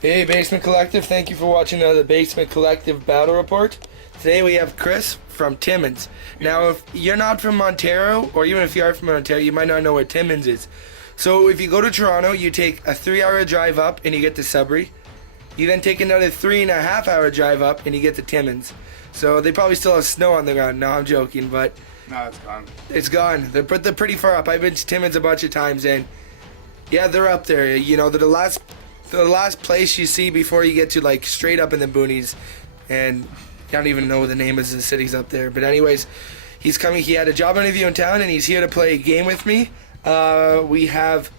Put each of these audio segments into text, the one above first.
Hey Basement Collective, thank you for watching another Basement Collective Battle Report. Today we have Chris from Timmins. Now if you're not from Ontario, or even if you are from Ontario, you might not know where Timmins is. So if you go to Toronto, you take a 3-hour drive up and you get to Sudbury. You then take another 3.5-hour drive up and you get to Timmins. So they probably still have snow on the ground. No, I'm joking, but... No, it's gone. It's gone. They're pretty far up. I've been to Timmins a bunch of times and yeah, they're up there. You know, they're the last place you see before you get to like straight up in the boonies, and I don't even know the name of the cities up there. But anyways, he's coming. He had a job interview in town, and he's here to play a game with me. We have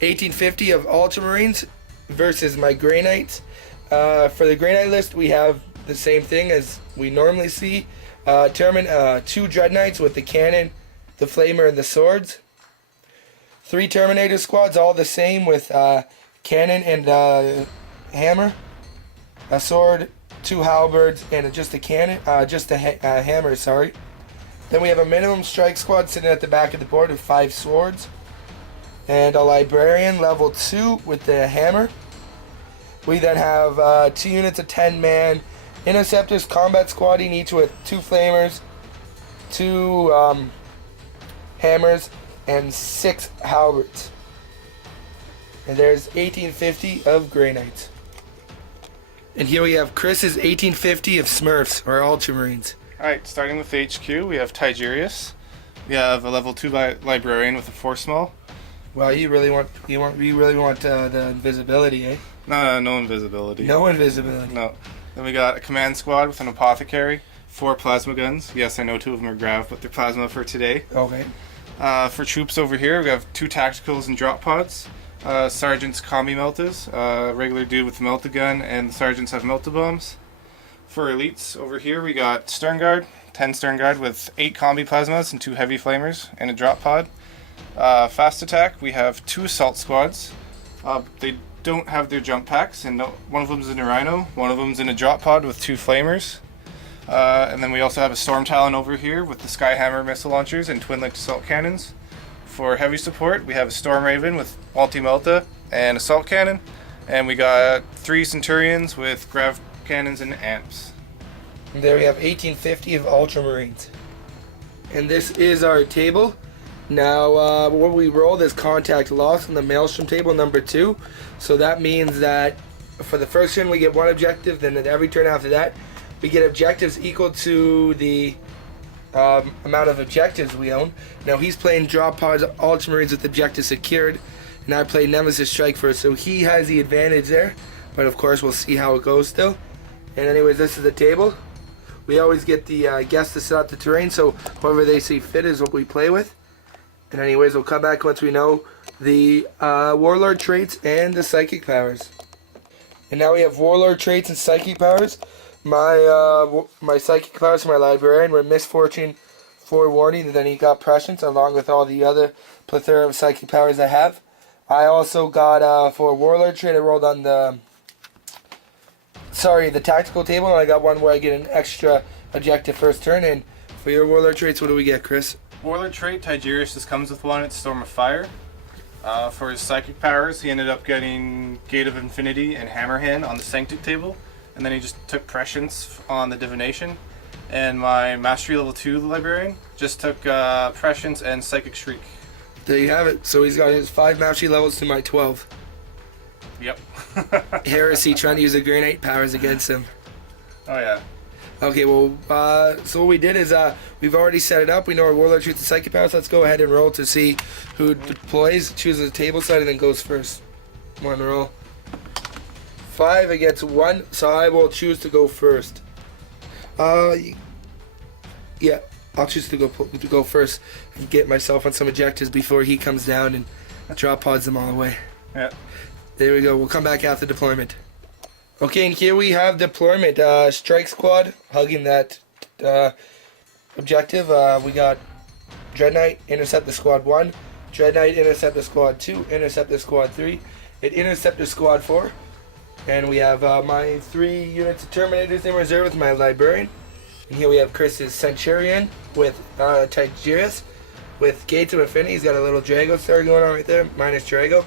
1850 of Ultramarines versus my Grey Knights. For the Grey Knight list, we have the same thing as we normally see. 2 Dread Knights with the cannon, the flamer, and the swords. 3 Terminator squads, all the same with cannon and hammer, a sword, 2 halberds, and just a cannon, hammer. Sorry. Then we have a minimum strike squad sitting at the back of the board with 5 swords, and a librarian level 2 with the hammer. We then have 2 units of 10-man interceptors, combat squading, each with 2 flamers, 2 hammers, and 6 halberds. And there's 1850 of Grey Knights. And here we have Chris's 1850 of Smurfs, or Ultramarines. Alright, starting with HQ, we have Tigerius. We have a level 2 librarian with a 4 small. Wow, you really want the invisibility, eh? No invisibility. No invisibility. No. Then we got a command squad with an apothecary, 4 plasma guns. Yes, I know 2 of them are grav, but they're plasma for today. Okay. For troops over here, we have 2 tacticals and drop pods. Sergeant's combi meltas, regular dude with the melta gun, and the sergeants have melta bombs. For elites over here, we got Stern Guard, 10 Stern Guard with 8 combi plasmas and 2 heavy flamers and a drop pod. Fast attack, we have 2 assault squads. They don't have their jump packs, and one of them's in a rhino, one of them's in a drop pod with 2 flamers. And then we also have a Storm Talon over here with the Skyhammer missile launchers and twin-linked assault cannons. For heavy support, we have a Storm Raven with multi-melta and assault cannon. And we got 3 Centurions with grav cannons and amps. And there we have 1850 of Ultramarines. And this is our table. Now, what we rolled is contact loss on the Maelstrom table, number 2. So that means that for the first turn we get 1 objective, then at every turn after that we get objectives equal to the amount of objectives we own. Now he's playing drop pods, Ultramarines with objectives secured, and I play Nemesis Strike first, so he has the advantage there. But of course we'll see how it goes still. And anyways, this is the table. We always get the guests to set up the terrain, so whoever they see fit is what we play with. And anyways, we'll come back once we know the Warlord traits and the Psychic powers. And now we have Warlord traits and Psychic powers. My Psychic powers for my Librarian were Misfortune, Forewarning, and then he got Prescience, along with all the other plethora of Psychic powers I have. I also got, for Warlord trait, I rolled on the tactical table, and I got one where I get an extra objective first turn. And for your Warlord traits, what do we get, Chris? Warlord trait, Tigerius just comes with one, it's Storm of Fire. For his Psychic powers, he ended up getting Gate of Infinity and Hammerhand on the Sanctic table. And then he just took Prescience on the Divination. And my Mastery level 2 Librarian just took Prescience and Psychic Shriek. There you have it. So he's got his 5 Mastery levels to my 12. Yep. Heresy trying to use the Grey Knight powers against him. Oh yeah. Okay, well, so what we did is we've already set it up. We know our Warlord treats the Psychic powers. Let's go ahead and roll to see who deploys, chooses a table side, and then goes first. One roll. 5 against 1, so I will choose to go first. Yeah, I'll choose to go first and get myself on some objectives before he comes down and drop pods them all away. Yeah. There we go. We'll come back after deployment. Okay, and here we have deployment. Strike squad hugging that objective. We got Dread Knight intercept the squad 1, Dread Knight intercept the squad 2, intercept the squad 3, it intercept the squad 4. And we have my 3 units of Terminators in reserve with my Librarian. And here we have Chris's Centurion with Tigerius with Gates of Infinity. He's got a little Drago star going on right there, minus Drago.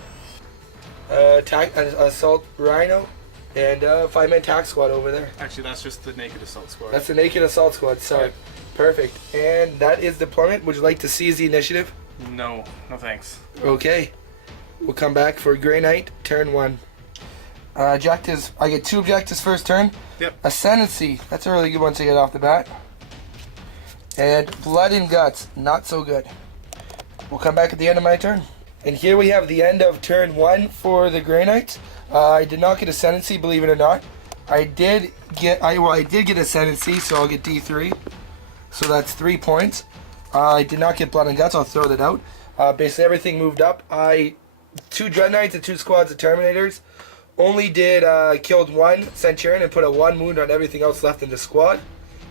Assault Rhino And 5-man tac squad over there. Actually, that's just the naked assault squad. That's the naked assault squad, sorry. Okay. Perfect. And that is deployment. Would you like to seize the initiative? No thanks. Okay. We'll come back for Grey Knight, turn 1. Objectives. I get 2 objectives first turn. Yep. Ascendancy. That's a really good one to get off the bat. And Blood and Guts. Not so good. We'll come back at the end of my turn. And here we have the end of turn 1 for the Grey Knights. I did not get Ascendancy, believe it or not. I did get Ascendancy, so I'll get D3. So that's 3 points. I did not get Blood and Guts, I'll throw that out. Basically everything moved up. 2 Dread Knights and 2 squads of Terminators. Only did killed 1 Centurion and put a 1 wound on everything else left in the squad.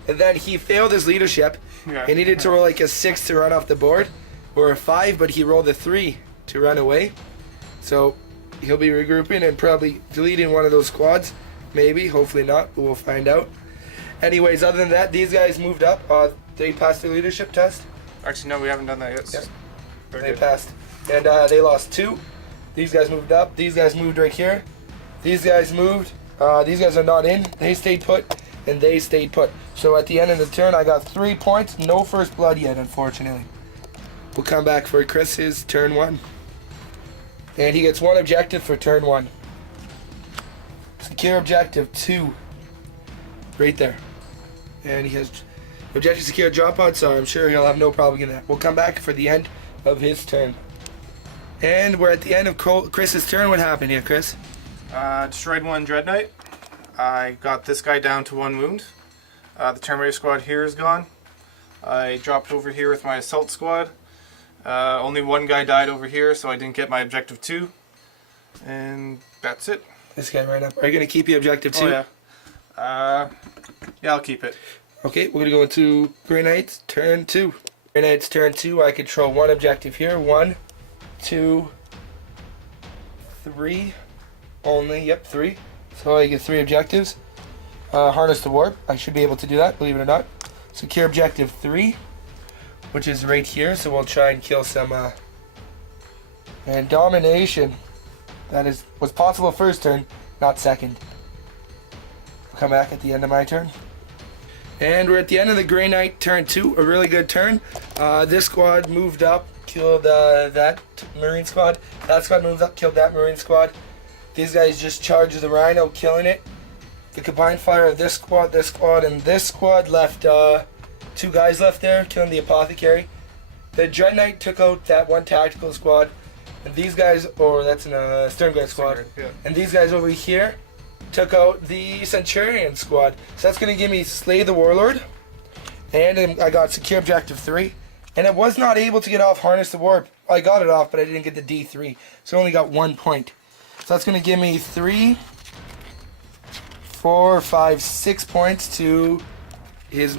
And then he failed his leadership. Yeah. He needed to roll like a 6 to run off the board, or a 5, but he rolled a 3 to run away. So he'll be regrouping and probably deleting one of those squads. Maybe, hopefully not, but we'll find out. Anyways, other than that, these guys moved up. They passed the leadership test. Actually, no, we haven't done that yet. Yep. Very They good. passed. And they lost 2. These guys moved up. These guys moved right here. These guys moved. These guys are not in. They stayed put. And they stayed put. So at the end of the turn, I got 3 points. No first blood yet, unfortunately. We'll come back for Chris's turn 1. And he gets 1 objective for turn 1. Secure objective 2. Right there. And he has objective secure drop pod, so I'm sure he'll have no problem getting that. We'll come back for the end of his turn. And we're at the end of Chris's turn. What happened here, Chris? Destroyed 1 Dread Knight. I got this guy down to 1 wound. The Terminator squad here is gone. I dropped over here with my assault squad. Only 1 guy died over here, so I didn't get my objective 2. And that's it. This guy right up. Are you going to keep your objective 2? Oh, yeah. Yeah, I'll keep it. Okay, we're going to go into Grey Knights, turn 2. Grey Knights, turn 2. I control 1 objective here. 1, 2, 3. Only, yep, 3. So I get 3 objectives. Harness the Warp. I should be able to do that, believe it or not. Secure objective 3, which is right here. So we'll try and kill some. And domination. That was possible first turn, not second. I'll come back at the end of my turn. And we're at the end of the Grey Knight turn 2. A really good turn. This squad moved up, killed that Marine squad. That squad moved up, killed that Marine squad. These guys just charged the Rhino, killing it. The combined fire of this squad, and this squad left 2 guys left there, killing the Apothecary. The Dread Knight took out that 1 tactical squad. And these guys, or that's in a Stern Guard squad. Yeah. And these guys over here took out the Centurion squad. So that's going to give me Slay the Warlord. And I got Secure Objective 3. And I was not able to get off Harness the Warp. I got it off, but I didn't get the D3. So I only got 1 point. So that's going to give me 3, 4, 5, 6 points to his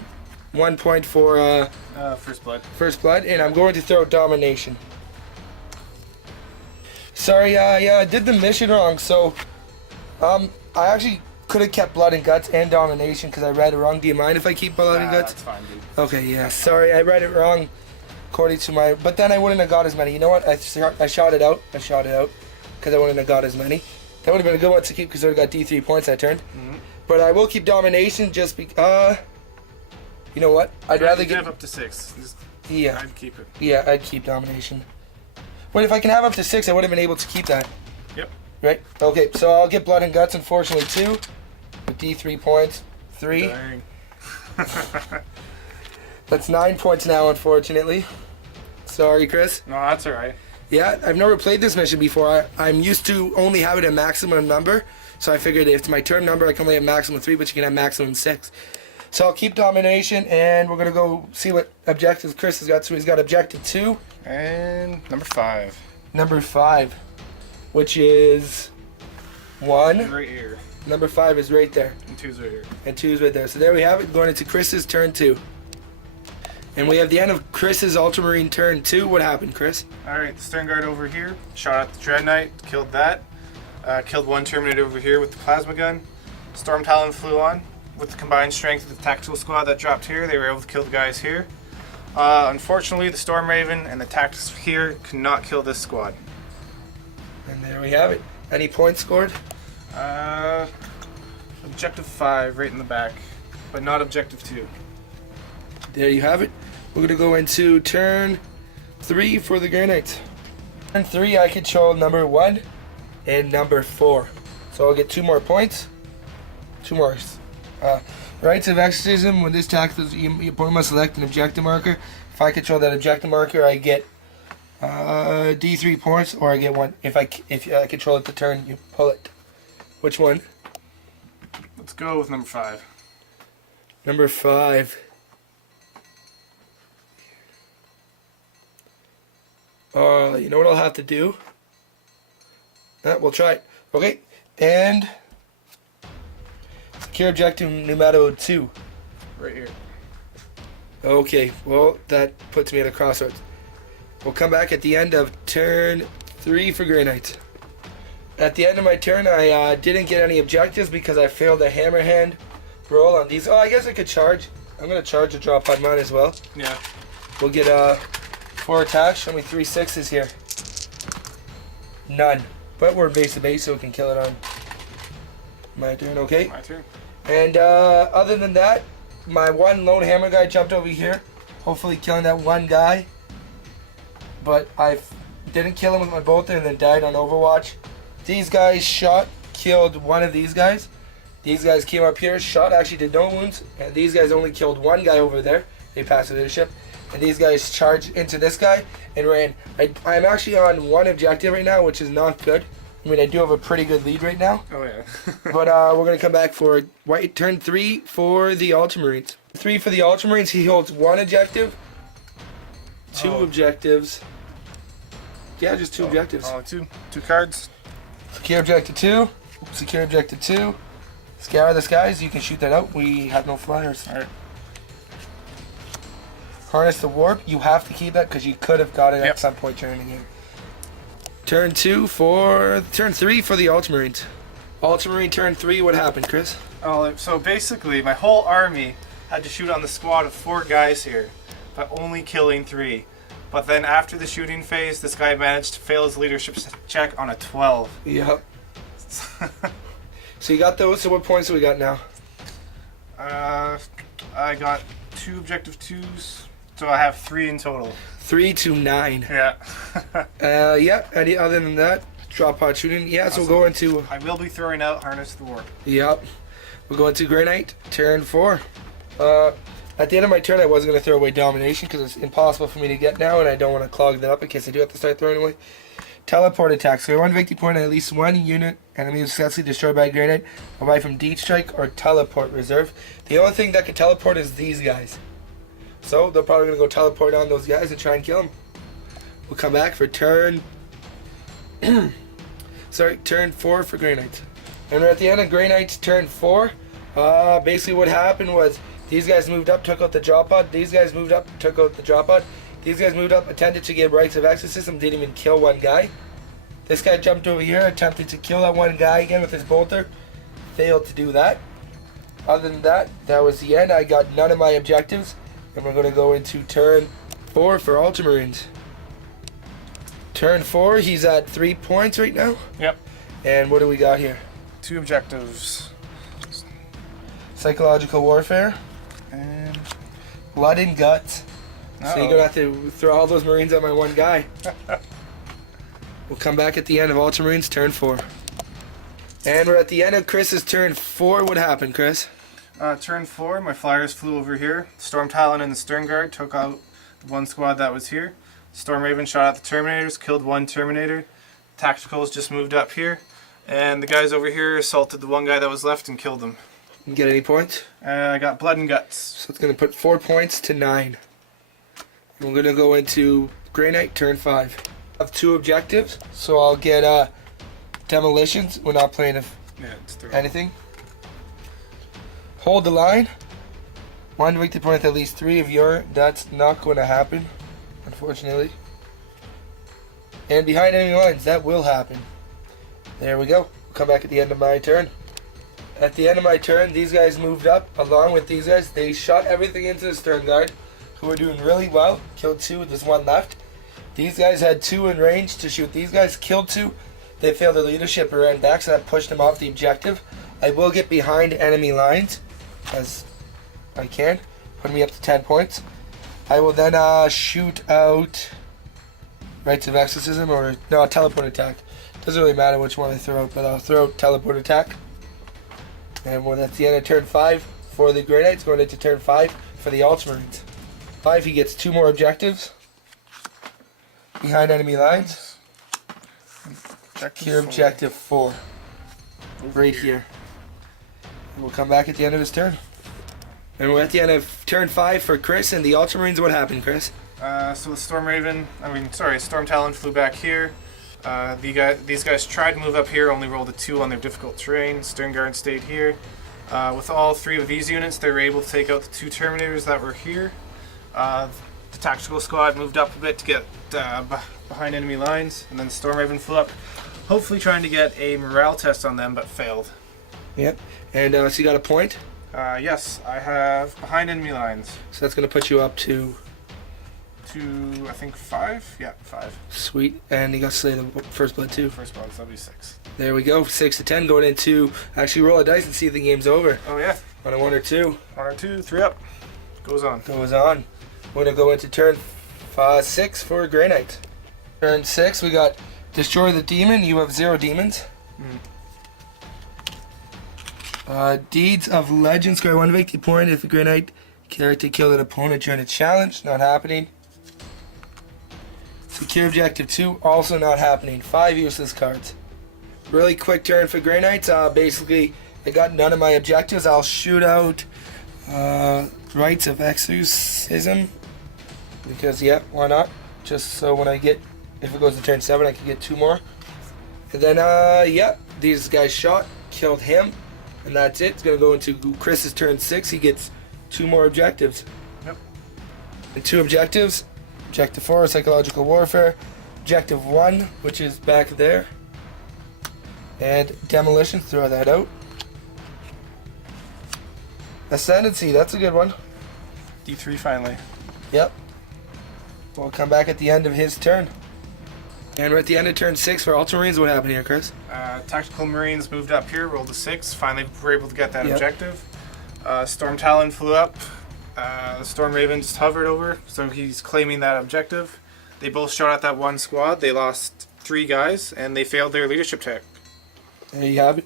1 point for First Blood. First Blood. And I'm going to throw Domination. Sorry, I did the mission wrong. So I actually could have kept Blood and Guts and Domination because I read it wrong. Do you mind if I keep Blood and Guts? That's fine, dude. Okay, yeah. Sorry, I read it wrong according to my... But then I wouldn't have got as many. You know what? I shot it out. Because I wouldn't have got as many. That would have been a good one to keep because I would have got D3 points that turn. Mm-hmm. But I will keep Domination just because... you know what? I'd rather get get... up to 6. Yeah. I'd keep it. Yeah, I'd keep Domination. But if I can have up to 6, I would have been able to keep that. Yep. Right? Okay, so I'll get Blood and Guts, unfortunately, 2. With D3 points. 3. Dang. That's 9 points now, unfortunately. Sorry, Chris. No, that's alright. Yeah, I've never played this mission before. I'm used to only having a maximum number. So I figured if it's my turn number, I can only have maximum 3, but you can have maximum 6. So I'll keep Domination, and we're going to go see what objectives Chris has got. So he's got objective 2. And number 5. Number 5, which is 1. Right here. Number 5 is right there. And 2's right here. And 2 is right there. So there we have it, going into Chris's turn 2. And we have the end of Chris's Ultramarine turn 2. What happened, Chris? Alright, the Stern Guard over here. Shot at the Dread Knight. Killed that. Killed 1 Terminator over here with the plasma gun. Storm Talon flew on. With the combined strength of the tactical squad that dropped here, they were able to kill the guys here. Unfortunately, the Storm Raven and the tactics here could not kill this squad. And there we have it. Any points scored? objective 5 right in the back, but not objective 2. There you have it. We're gonna go into turn 3 for the Grey Knights. Turn 3, I control number 1 and number 4. So I'll get 2 more points. 2 more. Rites of Exorcism. When this tackles, your opponent must select an objective marker. If I control that objective marker, I get D3 points, or I get 1. If I control it the turn, you pull it. Which one? Let's go with number 5. Number 5. You know what I'll have to do? We'll try it. Okay, and secure objective numero 2. Right here. Okay, well, that puts me at a crossroads. We'll come back at the end of turn 3 for Grey Knights. At the end of my turn, I didn't get any objectives because I failed a hammer hand roll on these. Oh, I guess I could charge. I'm going to charge a drop on mine as well. Yeah. We'll get 4 attacks. Show me 3 6s here. None. But we're base to base, so we can kill it on my turn, okay? My turn. And other than that, my one lone hammer guy jumped over here, hopefully killing that one guy. But I didn't kill him with my bolter and then died on Overwatch. These guys killed one of these guys. These guys came up here, actually did no wounds. And these guys only killed one guy over there. They passed the leadership. And these guys charged into this guy and ran. I'm actually on 1 objective right now, which is not good. I mean, I do have a pretty good lead right now. Oh, yeah. But we're going to come back for turn 3 for the Ultramarines. 3 for the Ultramarines. He holds 1 objective. 2 objectives. Yeah, just 2 objectives. Oh, 2 cards. Secure objective 2. Secure objective 2. Scour the skies. You can shoot that out. We have no flyers. Alright. Harness the warp. You have to keep that because you could have got it at some point during the game. Turn 3 for the Ultramarines. Ultramarine turn 3. What happened, Chris? Oh, so basically, my whole army had to shoot on the squad of 4 guys here, but only killing 3. But then after the shooting phase, this guy managed to fail his leadership check on a 12. Yep. So you got those. So what points do we got now? I got 2 objective 2s, so I have 3 in total. 3 to 9. Yeah. Yeah. Any other than that, drop pod shooting. Yeah. So we'll go into. I will be throwing out Harness the Warp. Yep. We'll go into Grey Knight turn 4. At the end of my turn, I wasn't going to throw away Domination because it's impossible for me to get now, and I don't want to clog that up in case I do have to start throwing away. Teleport attack. So 1 victory point on at least 1 unit enemy is successfully destroyed by a Grey Knight, or by from Deep Strike or Teleport Reserve. The only thing that can teleport is these guys. So they're probably going to go teleport on those guys and try and kill them. We'll come back for turn... turn 4 for Grey Knights. And we're at the end of Grey Knight's turn 4. Basically what happened was these guys moved up, took out the drop pod. These guys moved up, took out the drop pod. These guys moved up, attempted to get Rites of Exorcism, didn't even kill one guy. This guy jumped over here, attempted to kill that one guy again with his bolter. Failed to do that. Other than that, that was the end. I got none of my objectives. And we're going to go into turn 4 for Ultramarines. Turn 4, he's at 3 points right now. Yep. And what do we got here? 2 objectives. Psychological Warfare. And Blood and Guts. So you're going to have to throw all those Marines at my one guy. We'll come back at the end of Ultramarines turn 4. And we're at the end of Chris's turn 4. What happened, Chris? Turn 4, my flyers flew over here. Storm Talon and the Stern Guard took out the one squad that was here. Storm Raven shot at the Terminators, killed 1 Terminator. Tacticals just moved up here. And the guys over here assaulted the one guy that was left and killed him. You get any points? I got Blood and Guts. So it's going to put 4 points to 9. And we're going to go into Grey Knight turn 5. I have 2 objectives, so I'll get Demolitions. We're not playing anything. Hold the line. 1 victory point with at least 3 of your. That's not going to happen, unfortunately. And behind enemy lines, that will happen. There we go. We'll come back at the end of my turn. At the end of my turn, these guys moved up along with these guys. They shot everything into the Stern Guard, who were doing really well. Killed 2, there's 1 left. These guys had 2 in range to shoot these guys. Killed 2. They failed their leadership and ran back, so that pushed them off the objective. I will get behind enemy lines as I can, putting me up to 10 points. I will then shoot out Rites of Exorcism or no, teleport attack. Doesn't really matter which one I throw out, but I'll throw out teleport attack. And when that's the end of turn 5 for the Grey Knights, going into turn 5 for the Ultramarines. 5, he gets 2 more objectives behind enemy lines. Here, objective 4. Right here. And we'll come back at the end of his turn. And we're at the end of turn 5 for Chris and the Ultramarines. What happened, Chris? So the Storm Talon flew back here. These guys tried to move up here, only rolled a 2 on their difficult terrain. Stern Guard stayed here. With all 3 of these units, they were able to take out the 2 Terminators that were here. The tactical squad moved up a bit to get behind enemy lines, and then Storm Raven flew up, hopefully trying to get a morale test on them, but failed. Yep. And so you got a point? Yes, I have behind enemy lines. So that's going to put you up to... I think 5? Yeah, 5. Sweet. And you got to slay the first blood too. First blood, so that'll be 6. There we go. 6 to 10 going into... Actually, roll a dice and see if the game's over. Oh, yeah. On a 1 or 2. 1 or 2, 3 up. Goes on. Goes on. We're going to go into turn 6 for Grey Knight. Turn 6, we got Destroy the Demon. You have 0 demons. Deeds of Legend. Score 1 victory point if a Grey Knight character killed an opponent during a challenge. Not happening. Secure objective 2. Also not happening. 5 useless cards. Really quick turn for Grey Knights. Basically, I got none of my objectives. I'll shoot out Rites of Exorcism. Because, yeah, why not? Just so when I get, if it goes to turn 7, I can get 2 more. And then, yeah, these guys shot, killed him. And that's it. It's going to go into Chris's turn 6. He gets 2 more objectives. Yep. And 2 objectives. Objective 4, Psychological Warfare. Objective 1, which is back there. And Demolition, throw that out. Ascendancy, that's a good one. D3 finally. Yep. We'll come back at the end of his turn. And we're at the end of turn 6 for Ultramarines. What happened here, Chris? Tactical Marines moved up here, rolled a 6. Finally were able to get that Yep. objective. Storm Talon flew up. The Storm Raven just hovered over, so he's claiming that objective. They both shot at that one squad. They lost 3 guys, and they failed their leadership check. There you have it.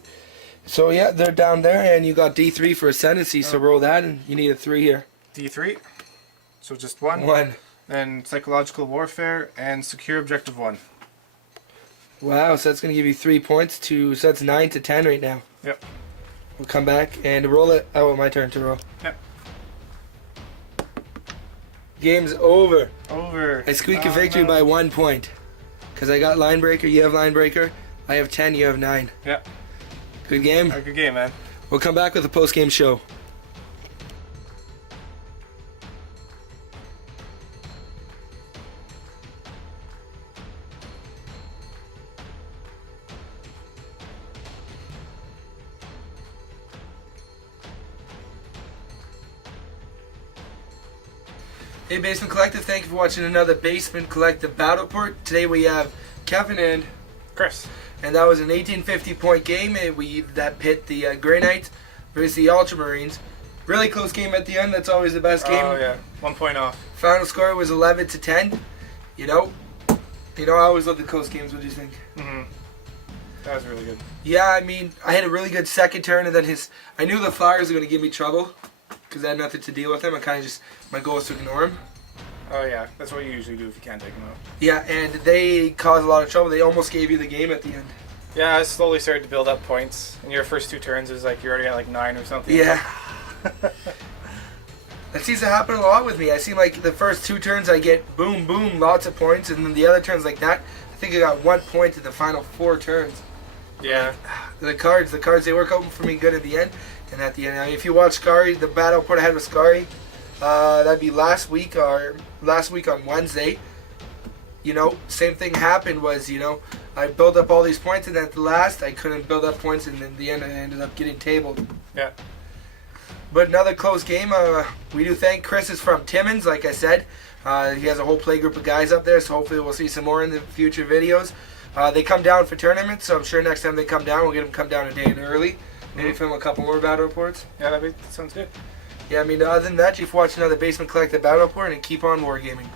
So, yeah, they're down there, and you got D3 for Ascendancy, so roll that, and you need a 3 here. D3. So just 1. 1. Then Psychological Warfare and Secure Objective 1. Wow, so that's going to give you 3 points to, so that's 9 to 10 right now. Yep. We'll come back and roll it. Oh, my turn to roll. Yep. Game's over. Over. I squeak a victory by 1 point. Because I got line breaker, you have line breaker. I have 10, you have 9. Yep. Good game. Good game, man. We'll come back with a post-game show. Hey Basement Collective, thank you for watching another Basement Collective Battle Report. Today we have Kevin and Chris. And that was an 1850 point game that pit the Grey Knights versus the Ultramarines. Really close game at the end, that's always the best game. Oh yeah, 1 point off. Final score was 11 to 10. You know, I always love the close games, what do you think? That was really good. Yeah, I mean, I had a really good second turn, and then I knew the Flyers were going to give me trouble, because I had nothing to deal with them. I kind of just, my goal was to ignore them. Oh yeah, that's what you usually do if you can't take them out. Yeah, and they caused a lot of trouble. They almost gave you the game at the end. Yeah, I slowly started to build up points. In your first 2 turns, it was like you're already at like 9 or something. Yeah. That seems to happen a lot with me. I seem like the first 2 turns I get boom, boom, lots of points, and then the other turns like that, I think I got 1 point in the final 4 turns. Yeah. The cards, they work out for me good at the end. And at the end, I mean, if you watch Scary, the battle report I had with Scary, that'd be last week on Wednesday. You know, same thing happened was, you know, I built up all these points, and at the last, I couldn't build up points, and in the end, I ended up getting tabled. Yeah. But another close game. We do thank Chris is from Timmins, like I said. He has a whole play group of guys up there, so hopefully we'll see some more in the future videos. They come down for tournaments, so I'm sure next time they come down, we'll get them come down a day early. Maybe film a couple more battle reports. Yeah, that sounds good. Yeah, I mean, other than that, you've watched another Basement Collective battle report and keep on wargaming.